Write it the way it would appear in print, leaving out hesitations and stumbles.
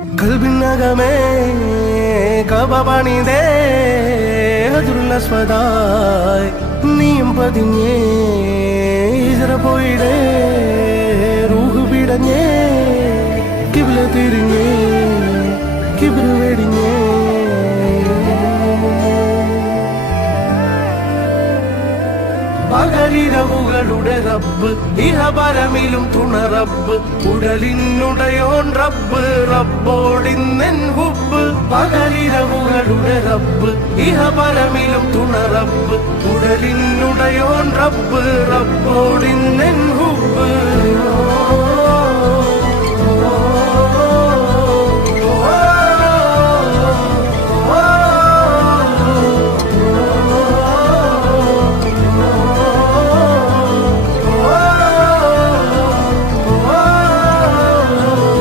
കൽബിനകമേ കബപണിതേ ഹജറുൽ നീയും പതിഞ്ഞേ ഇസ്ര പോയിടേ റൂഹ് പിടഞ്ഞേ കിബ്ല തിരിഞ്ഞേ കിബ്ര വെടിഞ്ഞേ പകലിരവുകളുടെ റബ്ബ് ഇഹപരമിലും തുണ റബ്ബ് ഉടലിനുടയോൻ റബ്ബ് റബ്ബോടിന്നെൻ ഹുബ്ബ് പകലിരവുകളുടെ റബ്ബ് ഇഹപരമിലും തുണ റബ്ബ് ഉടലിനുടയോൻ റബ്ബ് റബ്ബോടിന്നെൻ ഹുബ്ബ്